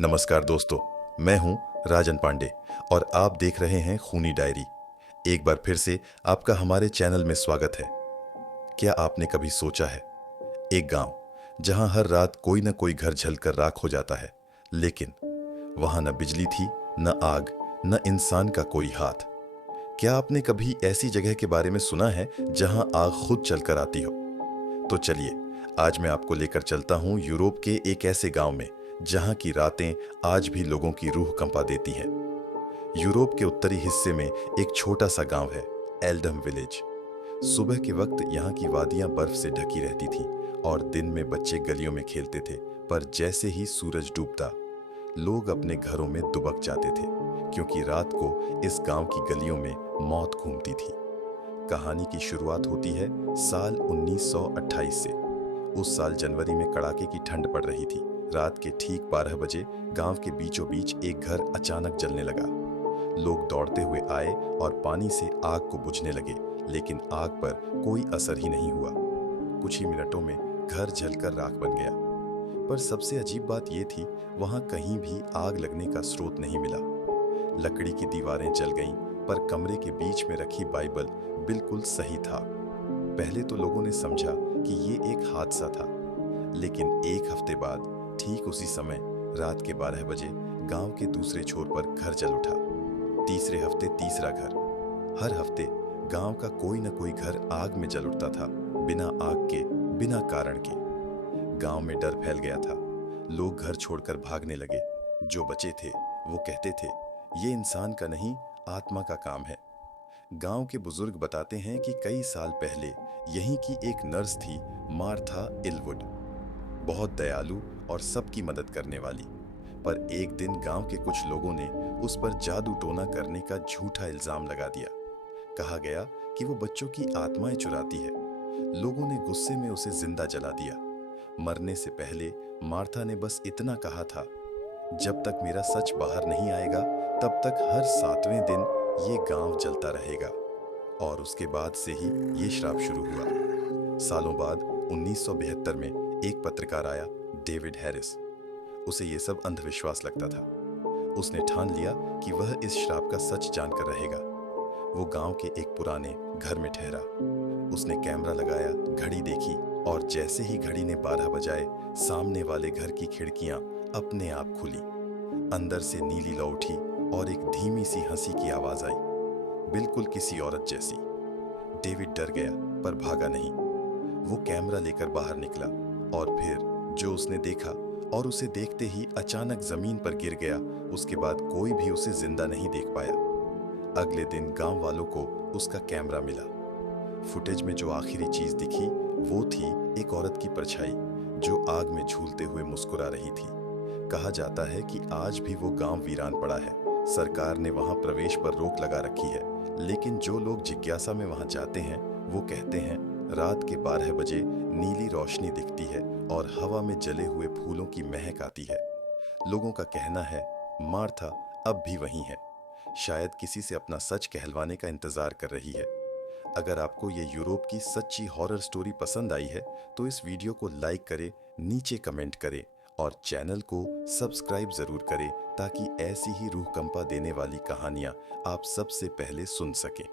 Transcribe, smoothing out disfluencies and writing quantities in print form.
नमस्कार दोस्तों, मैं हूं राजन पांडे और आप देख रहे हैं खूनी डायरी। एक बार फिर से आपका हमारे चैनल में स्वागत है। क्या आपने कभी सोचा है, एक गांव जहां हर रात कोई न कोई घर जलकर राख हो जाता है, लेकिन वहां न बिजली थी, न आग, न इंसान का कोई हाथ। क्या आपने कभी ऐसी जगह के बारे में सुना है जहां आग खुद चलकर आती हो? तो चलिए, आज मैं आपको लेकर चलता हूं यूरोप के एक ऐसे गांव में जहां की रातें आज भी लोगों की रूह कंपा देती हैं। यूरोप के उत्तरी हिस्से में एक छोटा सा गांव है, एल्डम विलेज। सुबह के वक्त यहाँ की वादियां बर्फ से ढकी रहती थीं और दिन में बच्चे गलियों में खेलते थे। पर जैसे ही सूरज डूबता, लोग अपने घरों में दुबक जाते थे, क्योंकि रात को इस गांव की गलियों में मौत घूमती थी। कहानी की शुरुआत होती है साल 1928 से। उस साल जनवरी में कड़ाके की ठंड पड़ रही थी। रात के ठीक 12 बजे गांव के बीचों बीच एक घर अचानक जलने लगा। लोग दौड़ते हुए आए और पानी से आग को बुझने लगे, लेकिन आग पर कोई असर ही नहीं हुआ। कुछ ही मिनटों में घर जलकर राख बन गया। पर सबसे अजीब बात यह थी, वहां कहीं भी आग लगने का स्रोत नहीं मिला। लकड़ी की दीवारें जल गईं, पर कमरे के बीच में रखी बाइबल बिल्कुल सही था। पहले तो लोगों ने समझा कि ये एक हादसा था, लेकिन एक हफ्ते बाद ठीक उसी समय रात के 12 बजे गांव के दूसरे छोर पर घर जल उठा। तीसरे हफ्ते तीसरा घर। हर हफ्ते गांव का कोई न कोई घर आग में जल उठता था, बिना आग के, बिना कारण के। गांव में डर फैल गया था। लोग घर छोड़कर भागने लगे। जो बचे थे वो कहते थे, ये इंसान का नहीं, आत्मा का काम है। गांव के बुजुर्ग बताते हैं कि कई साल पहले यहीं की एक नर्स थी, मार्था इलवुड। बहुत दयालु और सबकी मदद करने वाली। पर एक दिन गांव के कुछ लोगों ने उस पर जादू टोना करने का झूठा इल्जाम लगा दिया। कहा गया कि वो बच्चों की आत्माएं चुराती है। लोगों ने गुस्से में उसे जिंदा जला दिया। मरने से पहले मार्था ने बस इतना कहा था, जब तक मेरा सच बाहर नहीं आएगा, तब तक हर 7वें दिन ये गांव जलता रहेगा। और उसके बाद से ही ये श्राप शुरू हुआ। सालों बाद 1972 में एक पत्रकार आया, डेविड हैरिस। उसे ये सब अंधविश्वास लगता था। उसने ठान लिया कि वह इस श्राप का सच जानकर रहेगा। वो गांव के एक पुराने घर में ठहरा। उसने कैमरा लगाया, घड़ी देखी, और जैसे ही घड़ी ने 12 बजाए, सामने वाले घर की खिड़कियां अपने आप खुली। अंदर से नीली लौ उठी और एक धीमी सी हंसी की आवाज आई, बिल्कुल किसी औरत जैसी। डेविड डर गया, पर भागा नहीं। वो कैमरा लेकर बाहर निकला, और फिर जो उसने देखा, और उसे देखते ही अचानक जमीन पर गिर गया, उसके बाद कोई भी उसे जिंदा नहीं देख पाया। अगले दिन गांव वालों को उसका कैमरा मिला। फुटेज में जो आखिरी चीज दिखी वो थी एक औरत की परछाई, जो आग में झूलते हुए मुस्कुरा रही थी। कहा जाता है कि आज भी वो गांव वीरान पड़ा है। सरकार ने वहां प्रवेश पर रोक लगा रखी है, लेकिन जो लोग जिज्ञासा में वहां जाते हैं वो कहते हैं, रात के 12 बजे नीली रोशनी दिखती है और हवा में जले हुए फूलों की महक आती है। लोगों का कहना है, मार्था अब भी वहीं है, शायद किसी से अपना सच कहलवाने का इंतजार कर रही है। अगर आपको ये यूरोप की सच्ची हॉरर स्टोरी पसंद आई है, तो इस वीडियो को लाइक करें, नीचे कमेंट करें और चैनल को सब्सक्राइब जरूर करें, ताकि ऐसी ही रूह कंपा देने वाली कहानियां आप सबसे पहले सुन सकें।